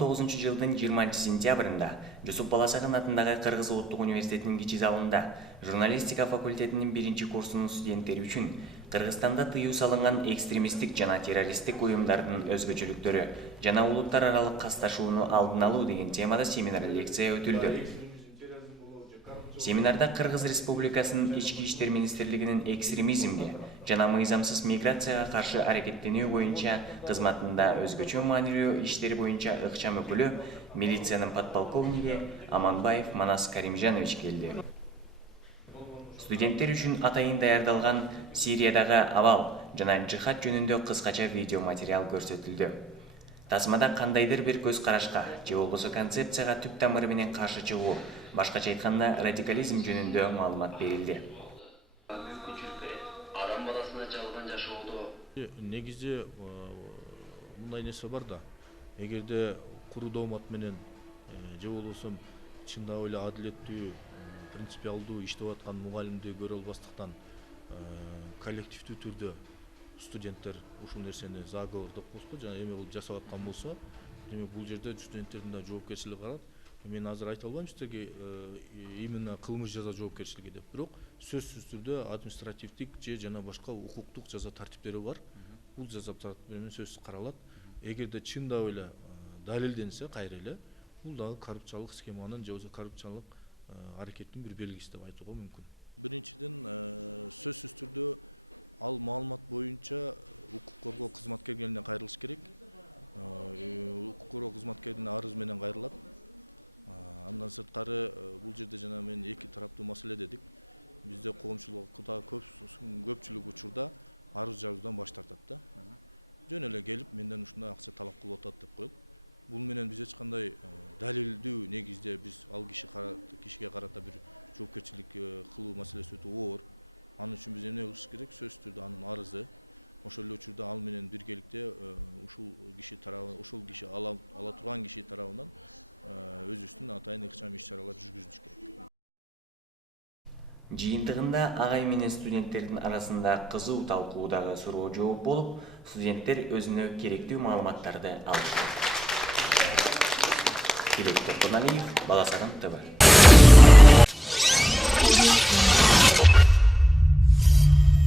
2019-жылдын 20-сентябрында Жусуп Баласагын атындагы Кыргыз Улуттук университетинин кичи залында журналистика факультетинин 1-курсунун студенттери үчүн Кыргызстанда тыюу салынган экстремисттик жана террористтик уюмдардын өзгөчөлүктөрү жана улуттар аралык касташууну алдын алуу деген темада семинар лекция өтүлдү. Семинарда Кыргыз Республикасынын Ички иштер министрлигинин экстремизмге жана мыйзамсыз миграцияга каршы аракеттенүү боюнча кызматында өзгөчө маанилүү иштери боюнча ыкчам өкүлү милициянын подполковниги Аманбаев Манас Каримжанович келди. Студенттер үчүн атайын даярдалган Сириядагы абал жана жихад жөнүндө кыскача видео материал көрсөтүлдү. Тасмада кандайдыр бир көз карашка же болбосо концепцияга түп тамыры менен каршы чыгуу, башкача айтканда радикализм жөнүндө маалымат берилди. Адам баласына жалган жашоодо негизи мындай нерсе бар да, эгерде куру доомат менен же болбосо чындап эле адилеттүү, принципиалдуу иштеп аткан мугалимди көрө албастыктан коллективдүү түрдө студенттер ушул нерсени заговор деп коебузбу, жана эме кылып жасап аткан болсо, демек бул жерде студенттердин да жоопкерчилиги карат. Мен азыр айта албайм силерге именно кылмыш жаза жоопкерчилиги деп, бирок сөзсүз түрдө административдик же жана башка укуктук жаза тартиптери бар. Бул жаза тартиптери менен сөзсүз каралат. Эгерде чындап эле далилденсе кайра эле, бул дагы коррупциялык схеманын же болбосо коррупциялык аракеттин бир белгиси деп айтууга мүмкүн. Биринчиден, сөзсүз түрдө ал маалымат боюнча укук коргоо кызматкерлерине кайрылыш керек. Укук коргоо кызматкеринин арызы менен кайрылат. Андан сырткары бул жерде жана мен эки тараптуу маселе дедик. Бизде коомчулукта көпчүлүк учурда арыз жазуудан баш тартат да. Жөн эле келип менден ушундай акча талап кылып атат деп коет. Бул менен биз эч кандай далилдүү негизде биз ал кишиге карата бир жоопкерчилик кылуу маселеси өтө оор. Анын үчүн биз эмне кылыш керек? Сөзсүз түрдө анын арызы, ошол эле учурда ал менен биргеликте ушул киши тарабы, ушул киши ала турган киши тарабынан өзүбүздүн атайын ыкчам иш-чаралар жүргүзүлүш керек. Жыйынтыгында агай менен студенттердин арасында кызуу талкуу дагы суроо жооп болуп, студенттер өзүнө керектүү маалыматтарды алышты. Баласагын ТВ.